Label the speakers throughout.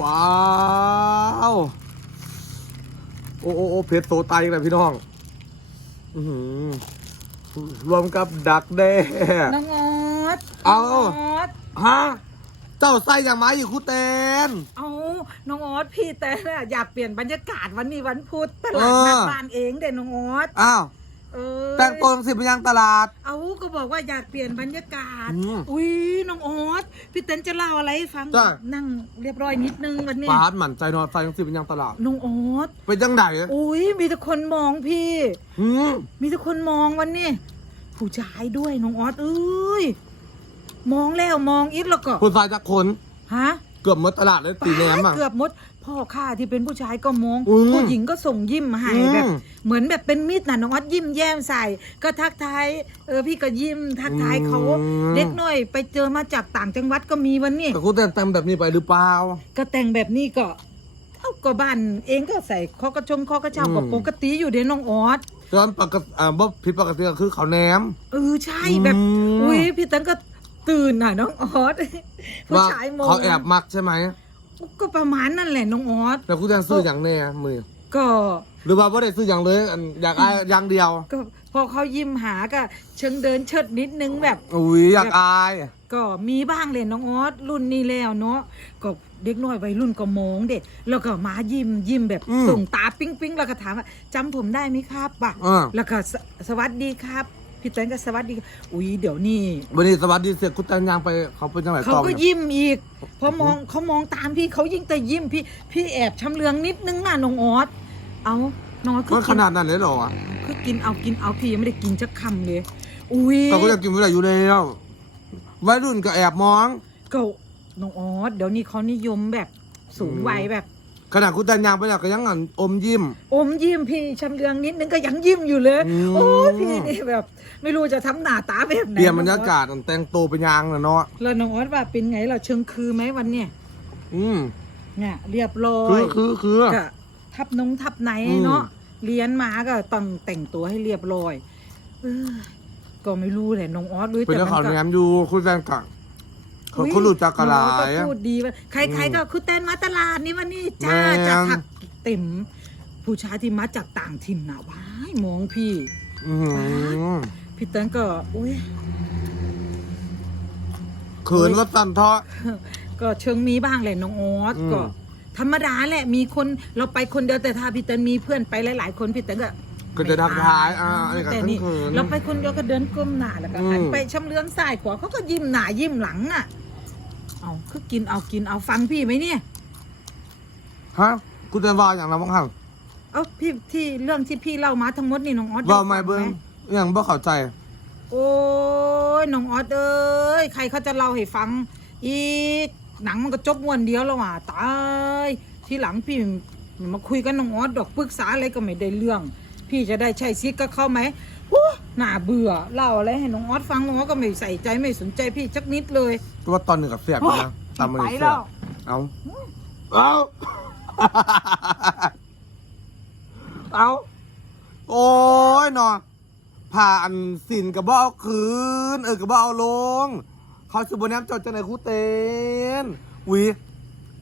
Speaker 1: ว้าวโอ้โอ้โอ้เพชรโตไตเลยพี่น้องอือหือรวมกับดักแด้
Speaker 2: น้องออด
Speaker 1: เอา
Speaker 2: น้องออด
Speaker 1: ฮะเจ้าใส่อย่างไม้อยู่คูเตน
Speaker 2: เอาน้องออดพี่แต่น่ะอยากเปลี่ยนบรรยากาศวันนี้วันพุธตลาด
Speaker 1: เออ
Speaker 2: นัดบ้านเองเด่นน้องออด
Speaker 1: อ้าว
Speaker 2: เออ
Speaker 1: แต่งตัวสิบไปยังตลาด
Speaker 2: เอาก็บอกว่าอยากเปลี่ยนบรรยากาศ
Speaker 1: อืม
Speaker 2: อุ้ยน้องออดพี่เต้นจะเล่าอะไรให้ฟัง
Speaker 1: จ้ะ
Speaker 2: นั่งเรียบร้อยนิดนึงวันนี้
Speaker 1: ปาดหมั่นใจนอนใส่ยังสิบไปยังตลาด
Speaker 2: น้องออด
Speaker 1: เป็นจังได
Speaker 2: อุ้ยมีแต่คนมองพี่
Speaker 1: อืม
Speaker 2: มีแต่คนมองวันนี้ผู้ชายด้วยน้องออดเอ้ยมองแล้วมองอีกแล้วก็
Speaker 1: ผู้ชายจักคน
Speaker 2: ฮะ
Speaker 1: เกือบหมดตลาดเลยตีแหนมอะ
Speaker 2: เกือบหมด พ่อข้าที่เป็นผู้ชายก็มอง
Speaker 1: อืม
Speaker 2: ผู้หญิงก็ส่งยิ้มมาให้
Speaker 1: อืม
Speaker 2: แบบเหมือนแบบเป็นมิตรน่ะน้องออดยิ้มแย้มใส่ ก็ทักทายเออพี่ก็ยิ้มทักทายเขาเด็กน้อย ไปเจอมาจากต่างจังหวัดก็มีวันนี้
Speaker 1: แต่คูเตนแต่งแบบนี้ไปหรือเปล่า
Speaker 2: ก็แต่งแบบนี้ก็เอ้าก็บ้านเองก็ใส่คอกระชงคอกระเช้า
Speaker 1: อืม
Speaker 2: ก็ปกติอยู่เด้น้องออด
Speaker 1: ตอนปกติอ่าบ่ผิดปกติก็คือเขาวแหนม
Speaker 2: เออใช่แบบ
Speaker 1: อืม
Speaker 2: อุ้ยพี่ตังก็ ตื่นน่ะน้องออสผู้
Speaker 1: ว่า
Speaker 2: ชายมอง
Speaker 1: เขาแอบมักใช่ไหม
Speaker 2: ก็ประมาณนั่นแหละน้องออส
Speaker 1: แต่คูเตนซื้ออย่างแน่มือ
Speaker 2: ก็
Speaker 1: หรือว่าไม่ได้ซื้ออย่างเลยอันอยากอายอย่างเดียว
Speaker 2: ก็พอเขายิ้มหาก็เชิงเดินเชิดนิดนึงแบบ
Speaker 1: อุ้ยอยากอาย
Speaker 2: ก็มีบ้างเลยน้องออสรุ่นนี้แล้วเนาะก็เด็กน้อยวัยรุ่นก็มองเด็กแล้วก็มายิ้มยิ้มแบบส่งตาปิ๊งปิ๊งแล้วก็ถามว่าจำผมได้ไหมครับปะ
Speaker 1: อ่า
Speaker 2: แล้วก็สสวัสดีครับ พี่เต้นก็สวัสดี อุ้ยเดี๋ยวนี้
Speaker 1: วันนี้สวัสดีเสร็จคูเตนยางไปเขาเป็นจังไหน
Speaker 2: เขา
Speaker 1: ต่อ
Speaker 2: ก็
Speaker 1: เนี่ย
Speaker 2: ยิ้มอีกพอมองเขามองตามพี่เขายิ่งแต่ยิ้มพี่พี่แอบชำเลืองนิดนึงน่ะน้องออสเอาน้อยคือ
Speaker 1: มันข
Speaker 2: กิน
Speaker 1: นาดนั้นเลยเหรอวะ
Speaker 2: คือกินเอากินเอาพี่ยังไม่ได้กินจักคำเลย อุ้ย
Speaker 1: แต่ก็ยังกินไม่ได้อยู่แล้ววัยรุ่นก็แอบมอง
Speaker 2: ก็น้องออสเดี๋ยวนี้เขานิยมแบบสูง
Speaker 1: อืม
Speaker 2: วัยแบบ
Speaker 1: ขนาดคูเตนยางไปแล้วก็ยังอันอมยิ้ม
Speaker 2: อมยิ้มพี่ชำเลืองนิดนึงก็ยังยิ้มอยู่เลย
Speaker 1: อืม
Speaker 2: โอ้ยพี่นี่แบบ ไม่รู้จะทำหน้าตาแบบไหน
Speaker 1: เปลี่ยนบรรยากาศอันแต่งตัวเป็นยางนะเนาะ
Speaker 2: แล้วน้องออสว่าเป็นไงเราเชิงคือไหมวันเนี้ย
Speaker 1: อืม
Speaker 2: เนี่ยเรียบร้อ
Speaker 1: คื
Speaker 2: ย
Speaker 1: อคือคือ
Speaker 2: ก็ทับนงทับไหน
Speaker 1: อืม
Speaker 2: เนาะเรียนมาก็ต้องแต่งตัวให้เรียบร้อยเออก็ไม่รู้แหละน้องออสรู้
Speaker 1: เป็น
Speaker 2: แต่
Speaker 1: เจ้า
Speaker 2: มั
Speaker 1: ของ
Speaker 2: นก็
Speaker 1: แหนมอยู่คุยกันกับ เขาเขารู้จักกันหลา
Speaker 2: น้องออส
Speaker 1: ย
Speaker 2: ก็พูดดีว่าใคร
Speaker 1: อืม
Speaker 2: ๆก็คือแตนมาตลาดนี่วันนี้จ้า
Speaker 1: แม่น
Speaker 2: จะถักเต็ม ผู้ชายที่มาจากต่างถิ่นน่ะว้ายมองพี่
Speaker 1: อื้อหือ
Speaker 2: พี่เต้นก็อุ้ย
Speaker 1: เขินก็สั่นเทาะ
Speaker 2: ก็เชิงมีบ้างแหละน้องออส
Speaker 1: อืม
Speaker 2: ก็ ธรรมดาแหละมีคนเราไปคนเดียวแต่ถ้าพี่เต้นมีเพื่อนไปหลาย ๆ คนพี่เต้นก็
Speaker 1: ก็จะทักทายอ่าอันนี้ก็
Speaker 2: แต่
Speaker 1: เขิน
Speaker 2: นี่
Speaker 1: เขิน
Speaker 2: เราไปคนเดียวก็เดินก้มหน้าแล้วก็หัน
Speaker 1: อืม
Speaker 2: ไปชำเลืองซ้ายขวาเขาก็ยิ้มหน้ายิ้มหลังอะ เอาคือกินเอากินเอาฟังพี่ไหมเนี่ย
Speaker 1: ฮะกูจะว่าอย่างไรบ้างครับ
Speaker 2: เอาพี่ที่เรื่องที่พี่เล่ามาทั้งหมดนี่น้องออส
Speaker 1: ว่า
Speaker 2: ด้
Speaker 1: ไม่
Speaker 2: ฟั
Speaker 1: เบิ้ง
Speaker 2: ห
Speaker 1: ยังบ่เข้าใจ
Speaker 2: โอ้ยน้องออสเอ้ยใครเขาจะเล่าให้ฟัง อีกหนังมันก็จบม้วนเดียวแล้วอะตายทีหลังพี่มาคุยกันน้องออสดอกปรึกษาอะไรก็ไม่ได้เรื่อง พี่จะได้ใช้ซิกก็เข้าไหม โอ้น่าเบื่อเล่าอะไรให้น้องออสฟังน้องออสก็ไม่ใส่ใจไม่สนใจพี่จักนิดเลย
Speaker 1: ตัวตอนหนึ่งกับเสียบอยู่นะตามมือ
Speaker 2: ไป
Speaker 1: เสี
Speaker 2: แล้
Speaker 1: ยวบเอาเอาเอาโอ้ยเนาะผ่าอันสินกับบ่เอาคืน เออกับบ่เอาลง เขาสิบนแนมจดจังไหนครูเต้นหวิ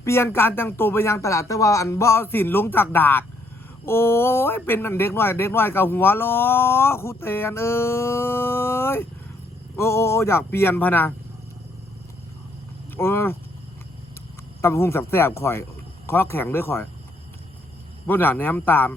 Speaker 1: เปลี่ยนการแต่งตัวไปยังตลาดแต่ว่าอันบ่เอาสินลงจากดาก โอ้ยเป็นอันเด็กน้อยเด็กน้อยกับหัวล้อครูเตนเอ้ยโอ้โอ้อยากเปลี่ยนพะนะโอ้ตำพุงแสบข่อยข้อแข็งด้วยข่อยบนหนาแนมตาม